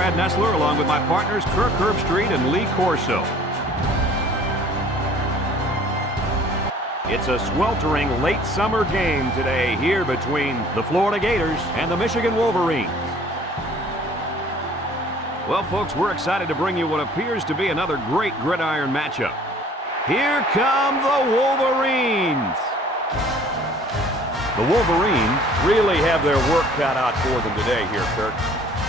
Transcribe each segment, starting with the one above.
Brad Nessler along with my partners Kirk Herbstreit and Lee Corso. It's a sweltering late summer game today here between the Florida Gators and the Michigan Wolverines. Well, folks, we're excited to bring you what appears to be another great gridiron matchup. Here come the Wolverines. The Wolverines really have their work cut out for them today here, Kirk.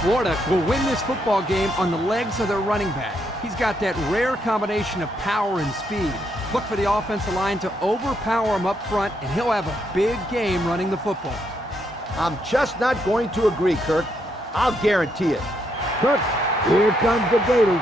Florida will win this football game on the legs of their running back. He's got that rare combination of power and speed. Look for the offensive line to overpower him up front, and he'll have a big game running the football. I'm just not going to agree, Kirk. I'll guarantee it. Kirk, here comes the Gators.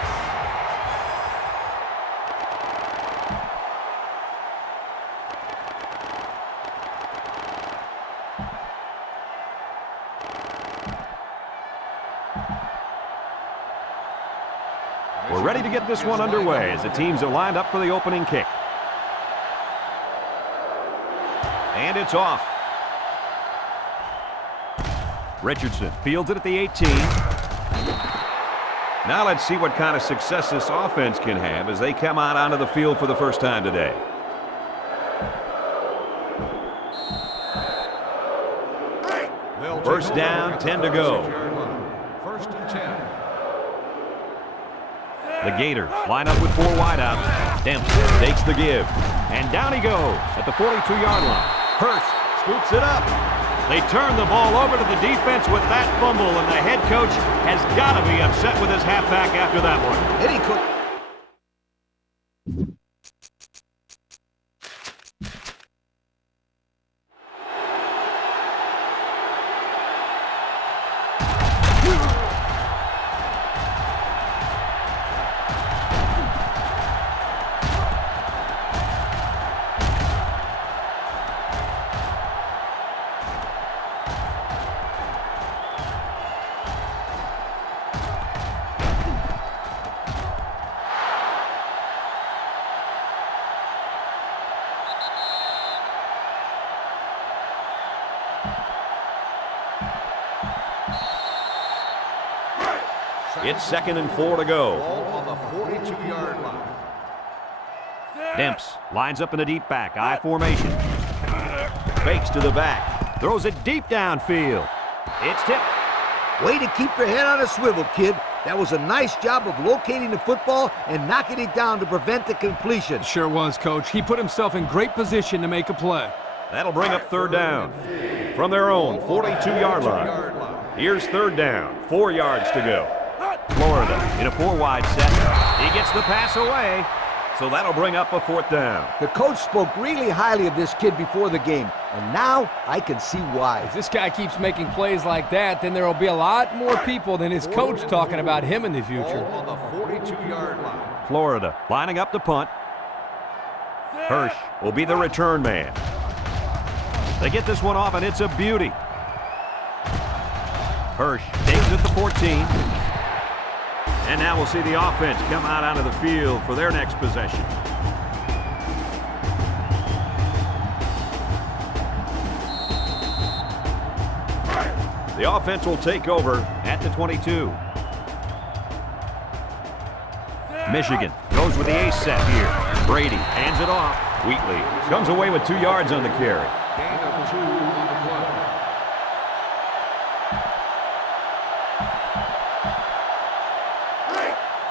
We're ready to get this one underway as the teams are lined up for the opening kick. And it's off. Richardson fields it at the 18. Now let's see what kind of success this offense can have as they come out onto the field for the first time today. First down, 10 to go. First and 10. The Gators line up with 4 wideouts. Dempsey takes the give. And down he goes at the 42-yard line. Hurst scoops it up. They turn the ball over to the defense with that fumble, and the head coach has got to be upset with his halfback after that one. And he could. It's 2nd and 4 to go. Ball on the 42-yard line. Demps lines up in the deep back, I formation. Fakes to the back. Throws it deep downfield. It's tipped. Way to keep your head on a swivel, kid. That was a nice job of locating the football and knocking it down to prevent the completion. Sure was, Coach. He put himself in great position to make a play. That'll bring up 3rd down. From their own 42-yard line. Here's 3rd down, 4 yards to go. Florida in a 4-wide set. He gets the pass away, so that'll bring up a 4th down. The coach spoke really highly of this kid before the game, and now I can see why. If this guy keeps making plays like that, then there will be a lot more people than his coach talking about him in the future. Ball on the 42-yard line. Florida lining up the punt. Hirsch will be the return man. They get this one off, and it's a beauty. Hirsch takes it at the 14. And now we'll see the offense come out onto the field for their next possession. The offense will take over at the 22. Michigan goes with the ace set here. Brady hands it off. Wheatley comes away with 2 yards on the carry. Gain of 2 on the play.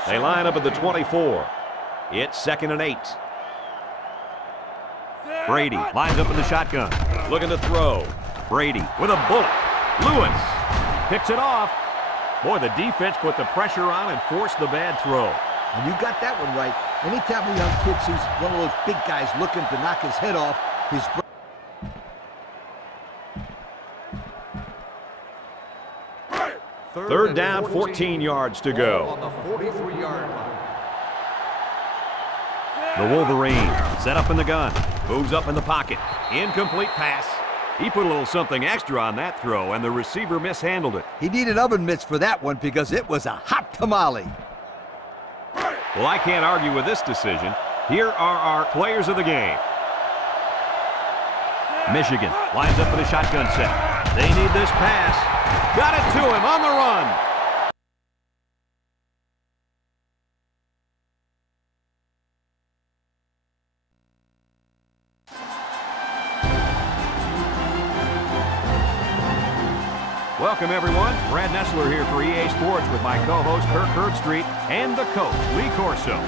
They line up at the 24. It's 2nd and 8. Brady lines up in the shotgun, looking to throw. Brady with a bullet. Lewis picks it off. Boy, the defense put the pressure on and forced the bad throw. And you got that one right. Anytime a young kid sees one of those big guys looking to knock his head off, his... Third down, 14 yards to go. On the 43-yard line. The Wolverine set up in the gun, moves up in the pocket. Incomplete pass. He put a little something extra on that throw, and the receiver mishandled it. He needed oven mitts for that one because it was a hot tamale. Well, I can't argue with this decision. Here are our players of the game. Michigan lines up in a shotgun set. They need this pass. Got it to him on the run. Welcome, everyone. Brad Nessler here for EA Sports with my co-host Kirk Herbstreit and the coach, Lee Corso.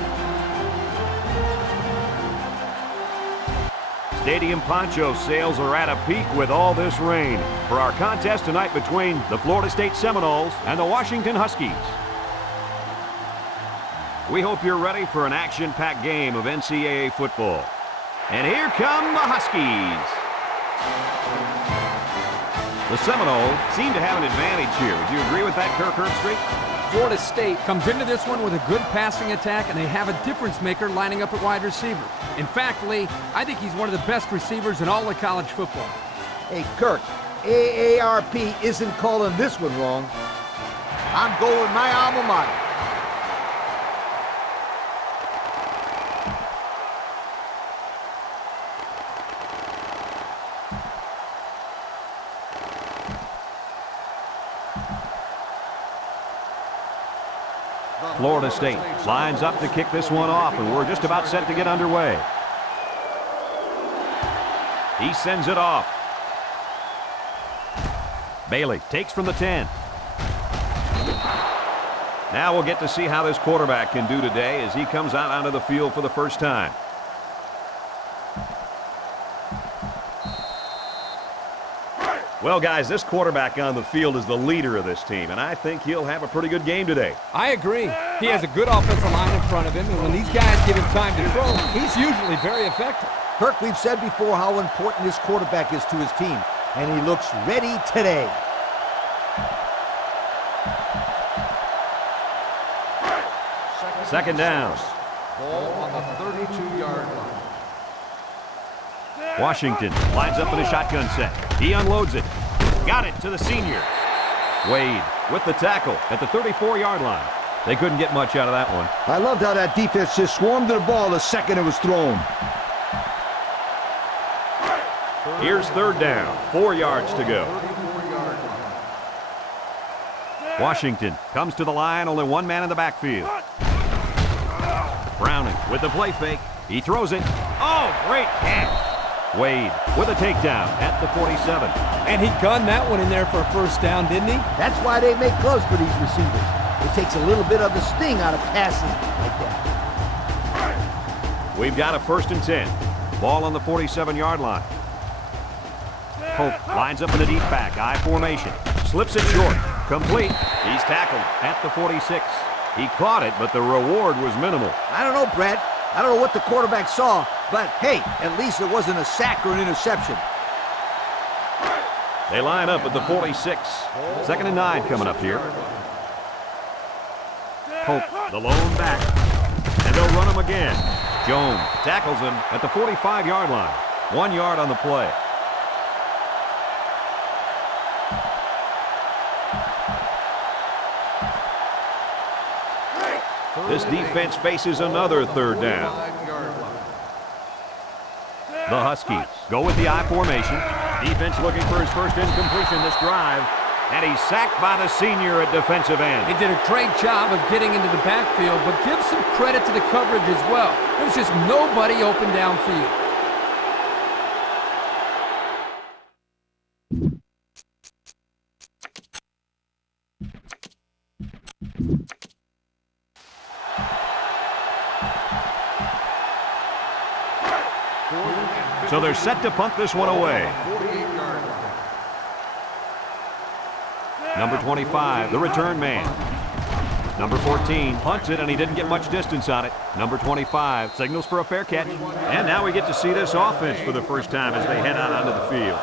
Stadium poncho sales are at a peak with all this rain for our contest tonight between the Florida State Seminoles and the Washington Huskies. We hope you're ready for an action-packed game of NCAA football. And here come the Huskies. The Seminoles seem to have an advantage here. Would you agree with that, Kirk Herbstreit? Florida State comes into this one with a good passing attack, and they have a difference maker lining up at wide receiver. In fact, Lee, I think he's one of the best receivers in all of college football. Hey, Kirk, AARP isn't calling this one wrong. I'm going with my alma mater. Florida State lines up to kick this one off, and we're just about set to get underway. He sends it off. Bailey takes from the 10. Now we'll get to see how this quarterback can do today as he comes out onto the field for the first time. Well, guys, this quarterback on the field is the leader of this team, and I think he'll have a pretty good game today. I agree. He has a good offensive line in front of him, and when these guys give him time to throw, he's usually very effective. Kirk, we've said before how important this quarterback is to his team, and he looks ready today. Second down. Ball on the 32-yard line. Washington lines up in a shotgun set. He unloads it. Got it to the senior. Wade with the tackle at the 34-yard line. They couldn't get much out of that one. I loved how that defense just swarmed to the ball the second it was thrown. Here's third down. 4 yards to go. 34-yard line. Washington comes to the line. Only one man in the backfield. Browning with the play fake. He throws it. Oh, great catch. Wade with a takedown at the 47. And he gunned that one in there for a first down, didn't he? That's why they make gloves for these receivers. It takes a little bit of the sting out of passes like that. We've got a 1st and 10. Ball on the 47-yard line. Hope lines up in the deep back. I formation. Slips it short. Complete. He's tackled at the 46. He caught it, but the reward was minimal. I don't know, Brad. I don't know what the quarterback saw, but hey, at least it wasn't a sack or an interception. They line up at the 46. 2nd and 9 coming up here. Hope, the lone back. And they'll run him again. Jones tackles him at the 45-yard line. 1 yard on the play. This defense faces another 3rd down. 5-yard line. The Huskies go with the I formation. Defense looking for his first incompletion this drive. And he's sacked by the senior at defensive end. He did a great job of getting into the backfield, but give some credit to the coverage as well. There was just nobody open downfield. So they're set to punt this one away. 48-yard line. Number 25, the return man. Number 14 punts it, and he didn't get much distance on it. Number 25 signals for a fair catch. And now we get to see this offense for the first time as they head out onto the field.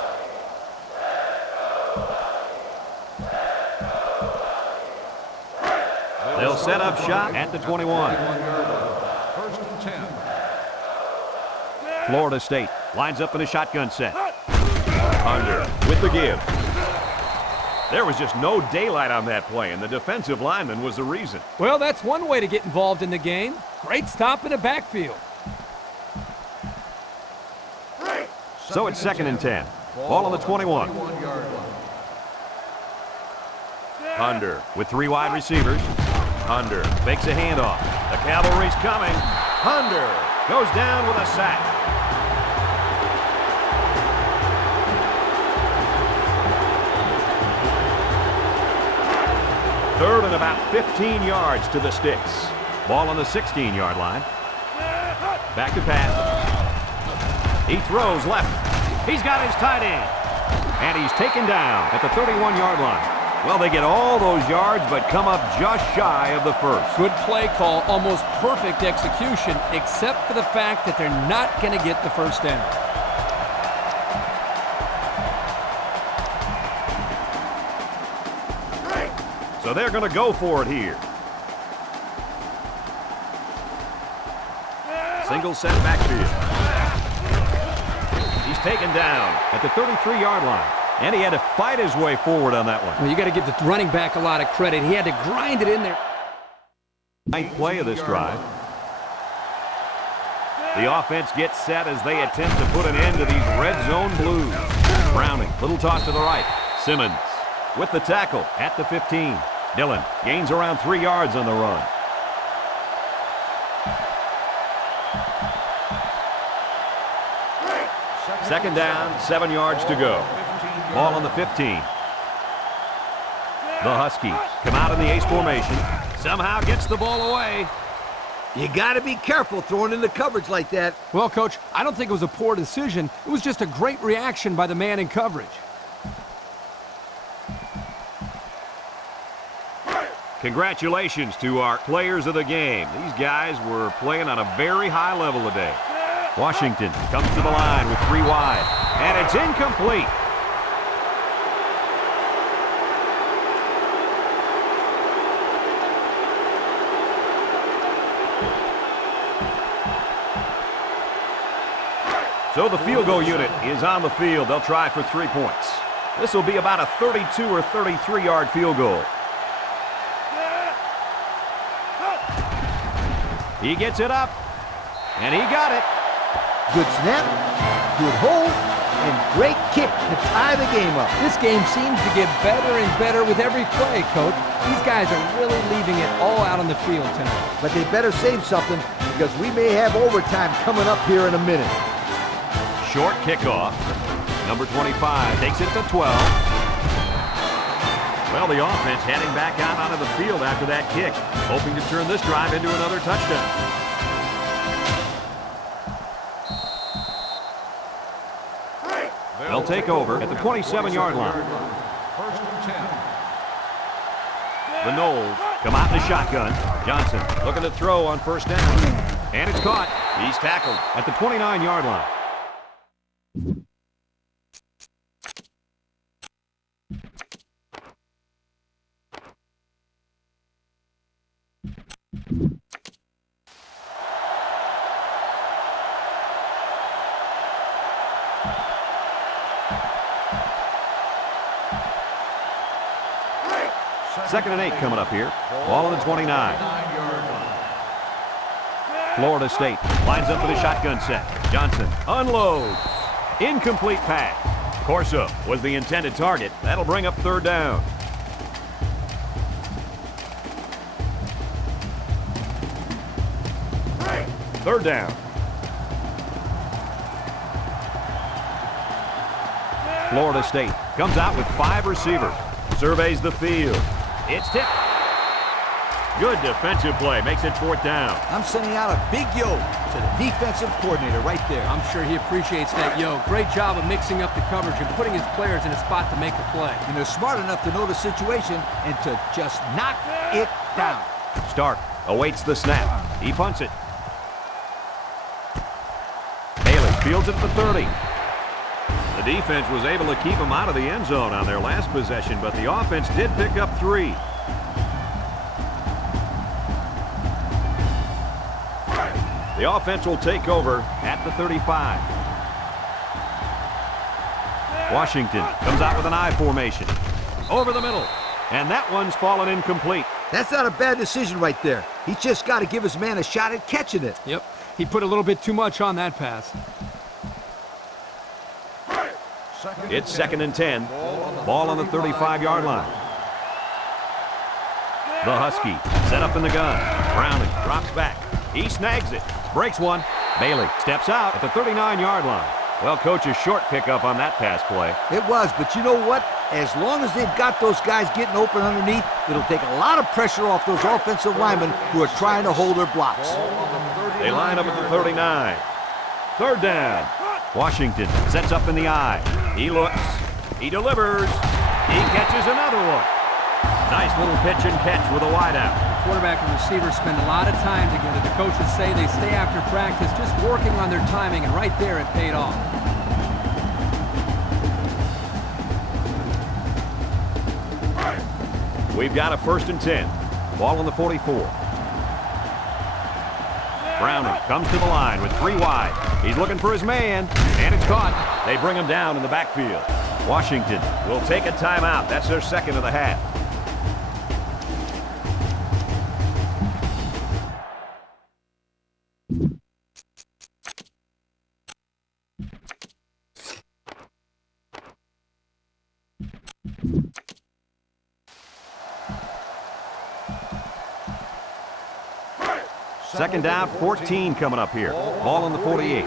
They'll set up shop at the 21. 1st and 10. Florida State lines up in a shotgun set. Under with the give. There was just no daylight on that play, and the defensive lineman was the reason. Well, that's one way to get involved in the game. Great stop in the backfield. So it's 2nd and 10. Ball on the 21. 21-yard line. Under with 3 wide receivers. Under fakes a handoff. The cavalry's coming. Under goes down with a sack. Third and about 15 yards to the sticks. Ball on the 16-yard line. Back to pass. He throws left. He's got his tight end. And he's taken down at the 31-yard line. Well, they get all those yards, but come up just shy of the first. Good play call, almost perfect execution, except for the fact that they're not going to get the first down. So they're going to go for it here. Single set backfield. He's taken down at the 33-yard line. And he had to fight his way forward on that one. Well, you got to give the running back a lot of credit. He had to grind it in there. Ninth play of this drive. The offense gets set as they attempt to put an end to these red zone blues. Browning, little toss to the right. Simmons with the tackle at the 15. Dillon gains around 3 yards on the run. Second down, 7 yards to go. Ball on the 15. The Huskies come out in the ace formation. Somehow gets the ball away. You got to be careful throwing in the coverage like that. Well, Coach, I don't think it was a poor decision. It was just a great reaction by the man in coverage. Congratulations to our players of the game. These guys were playing on a very high level today. Washington comes to the line with 3 wide, and it's incomplete. So the field goal unit is on the field. They'll try for 3 points. This will be about a 32 or 33-yard field goal. He gets it up, and he got it. Good snap, good hold, and great kick to tie the game up. This game seems to get better and better with every play, Coach. These guys are really leaving it all out on the field tonight. But they better save something because we may have overtime coming up here in a minute. Short kickoff. Number 25 takes it to 12. Well, the offense heading back out onto the field after that kick, hoping to turn this drive into another touchdown. They'll take over at the 27-yard line. First and 10. The Knowles come out in the shotgun. Johnson looking to throw on first down. And it's caught. He's tackled at the 29-yard line. Second and 8 coming up here. Ball on the 29. Florida State lines up for the shotgun set. Johnson unloads. Incomplete pass. Corso was the intended target. That'll bring up third down. Third down. Florida State comes out with 5 receivers. Surveys the field. It's tipped. Good defensive play. Makes it fourth down. I'm sending out a big yo to the defensive coordinator right there. I'm sure he appreciates that yo. Great job of mixing up the coverage and putting his players in a spot to make a play. And they're smart enough to know the situation and to just knock it down. Stark awaits the snap. He punts it. Bailey fields it at the 30. The defense was able to keep him out of the end zone on their last possession, but the offense did pick up 3. The offense will take over at the 35. Washington comes out with an I formation. Over the middle. And that one's fallen incomplete. That's not a bad decision right there. He's just got to give his man a shot at catching it. Yep, he put a little bit too much on that pass. It's second and 10. Ball on the 35-yard line. The Husky set up in the gun. Browning drops back. He snags it. Breaks one. Bailey steps out at the 39-yard line. Well, Coach, a short pickup on that pass play. It was, but you know what? As long as they've got those guys getting open underneath, it'll take a lot of pressure off those offensive linemen who are trying to hold their blocks. They line up at the 39. Third down. Washington sets up in the I. He looks. He delivers. He catches another one. Nice little pitch and catch with a wideout. Quarterback and receiver spend a lot of time together. The coaches say they stay after practice just working on their timing, and right there it paid off. We've got a 1st and 10. Ball on the 44. Browning comes to the line with 3 wide. He's looking for his man, and it's caught. They bring him down in the backfield. Washington will take a timeout. That's their second of the half. Second down, 14 coming up here. Ball on the 48.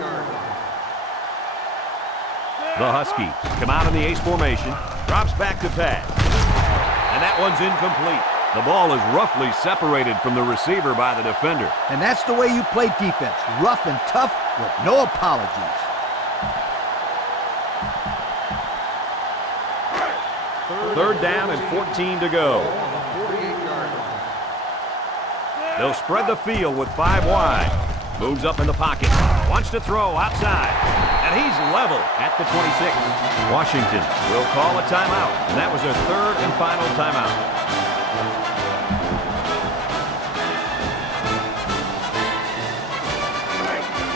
The Huskies come out in the ace formation. Drops back to pass. And that one's incomplete. The ball is roughly separated from the receiver by the defender. And that's the way you play defense. Rough and tough with no apologies. Third down and 14 to go. They'll spread the field with 5 wide. Moves up in the pocket. Wants to throw outside. And he's level at the 26. Washington will call a timeout. And that was their 3rd and final timeout.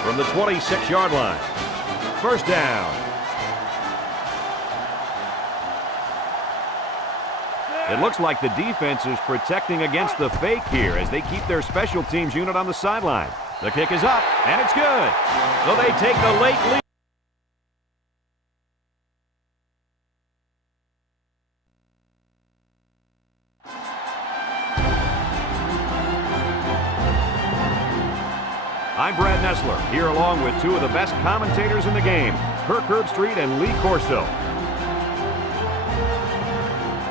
From the 26-yard line. First down. It looks like the defense is protecting against the fake here as they keep their special teams unit on the sideline. The kick is up, and it's good. So they take the late lead. I'm Brad Nessler, here along with 2 of the best commentators in the game, Kirk Herbstreit and Lee Corso.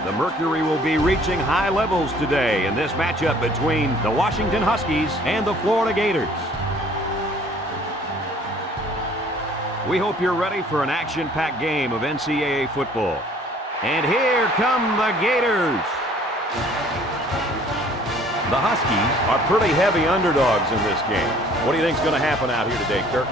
The Mercury will be reaching high levels today in this matchup between the Washington Huskies and the Florida Gators. We hope you're ready for an action-packed game of NCAA football. And here come the Gators. The Huskies are pretty heavy underdogs in this game. What do you think is going to happen out here today, Kirk?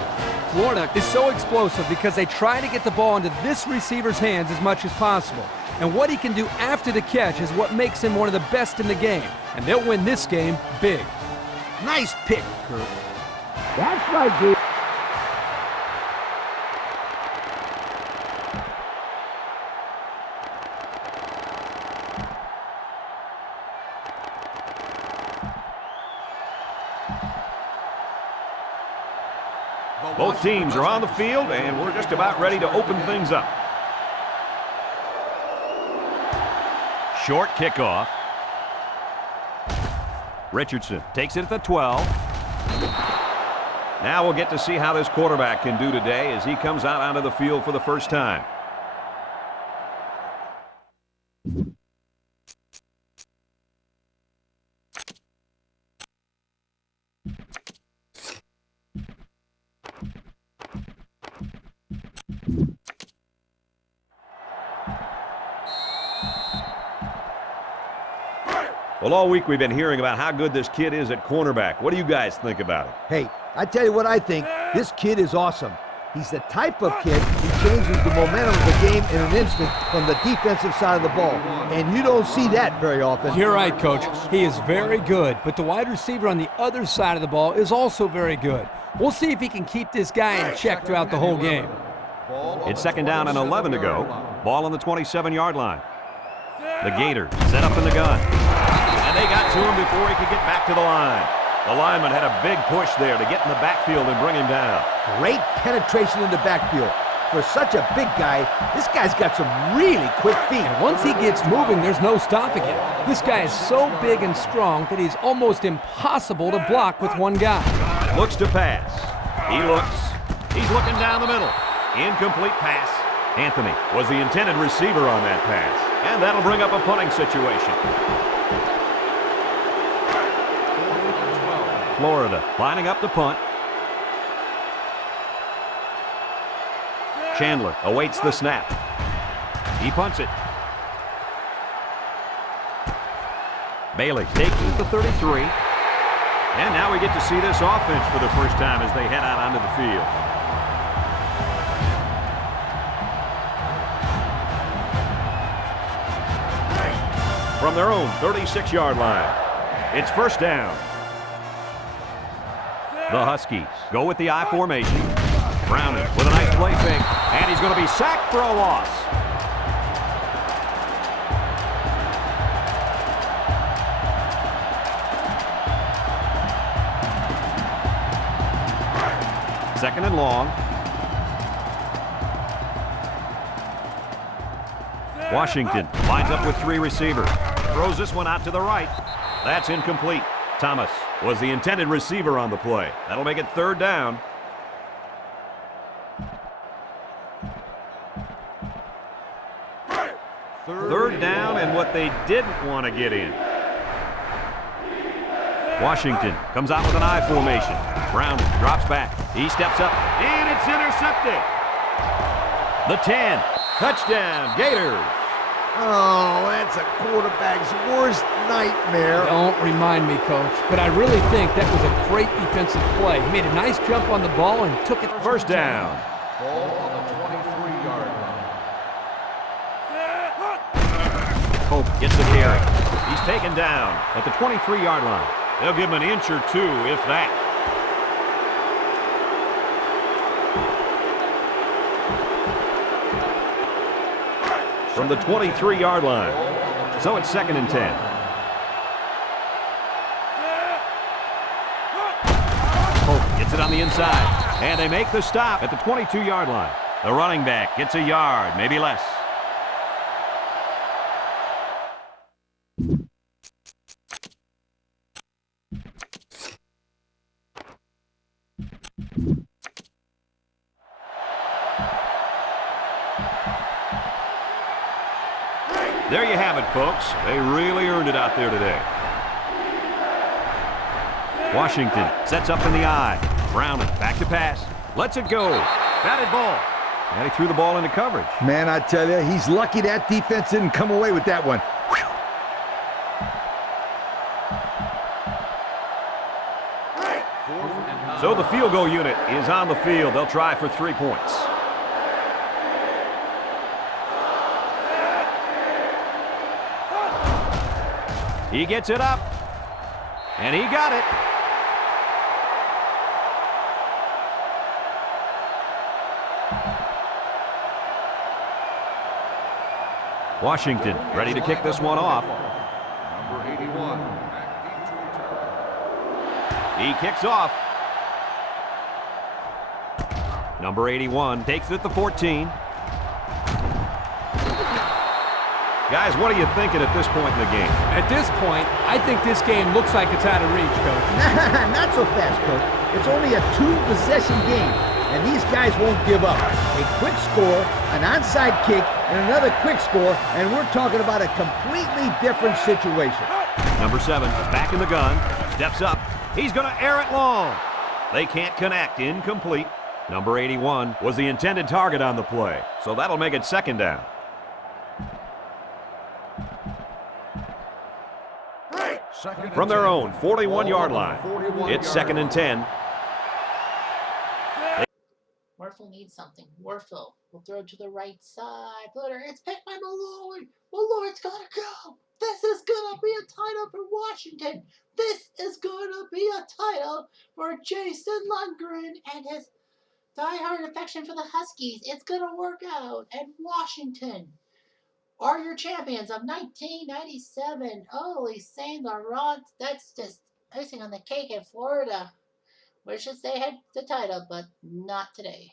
Florida is so explosive because they try to get the ball into this receiver's hands as much as possible. And what he can do after the catch is what makes him one of the best in the game. And they'll win this game big. Nice pick, Kirk. That's right, dude. Both teams are on the field, and we're just about ready to open things up. Short kickoff. Richardson takes it at the 12. Now we'll get to see how this quarterback can do today as he comes out onto the field for the first time. Well, all week we've been hearing about how good this kid is at cornerback. What do you guys think about it? Hey, I tell you what I think. This kid is awesome. He's the type of kid who changes the momentum of the game in an instant from the defensive side of the ball. And you don't see that very often. You're right, Coach. He is very good, but the wide receiver on the other side of the ball is also very good. We'll see if he can keep this guy in check throughout the whole game. It's second down and 11 to go. Ball on the 27-yard line. The Gators set up in the gun. And they got to him before he could get back to the line. The lineman had a big push there to get in the backfield and bring him down. Great penetration in the backfield. For such a big guy, this guy's got some really quick feet. And once he gets moving, there's no stopping him. This guy is so big and strong that he's almost impossible to block with one guy. Looks to pass. He looks. He's looking down the middle. Incomplete pass. Anthony was the intended receiver on that pass. And that'll bring up a punting situation. Florida lining up the punt. Chandler awaits the snap. He punts it. Bailey takes it at the 33. And now we get to see this offense for the first time as they head out onto the field. From their own 36-yard line, it's first down. The Huskies go with the I formation. Browning with a nice play fake, and he's going to be sacked for a loss. Second and long. Washington lines up with 3 receivers. Throws this one out to the right. That's incomplete. Thomas was the intended receiver on the play. That'll make it third down. Third down and what they didn't want to get in. Washington comes out with an I formation. Browning drops back. He steps up, and it's intercepted. The 10. Touchdown, Gators. Oh, that's a quarterback's worst nightmare. Don't remind me, Coach, but I really think that was a great defensive play. He made a nice jump on the ball and took it. First down. Ball on the 23-yard line. Hope gets the carry. He's taken down at the 23-yard line. They'll give him an inch or two, if that. From the 23-yard line. So it's second and 10. Hope gets it on the inside. And they make the stop at the 22-yard line. The running back gets a yard, maybe less. There you have it, folks. They really earned it out there today. Washington sets up in the I. Browning back to pass. Lets it go. Batted ball. And he threw the ball into coverage. Man, I tell you, he's lucky that defense didn't come away with that one. So the field goal unit is on the field. They'll try for 3 points. He gets it up, and he got it. Washington ready to kick this one off. Number 81. He kicks off. Number 81 takes it at the 14. Guys, what are you thinking at this point in the game? At this point, I think this game looks like it's out of reach, Coach. Not so fast, Coach. It's only a 2-possession game, and these guys won't give up. A quick score, an onside kick, and another quick score, and we're talking about a completely different situation. Number 7 is back in the gun, steps up. He's going to air it long. They can't connect, incomplete. Number 81 was the intended target on the play, so that'll make it second down. From their own 41-yard line, it's second and 10. Werfel needs something. Werfel will throw to the right side. Footer, it's picked by Malloy. Malloy's got to go. This is going to be a title for Washington. This is going to be a title for Jason Lundgren and his diehard affection for the Huskies. It's going to work out. And Washington are your champions of 1997. Holy Saint Laurent. That's just icing on the cake in Florida. Wishes they had the title, but not today.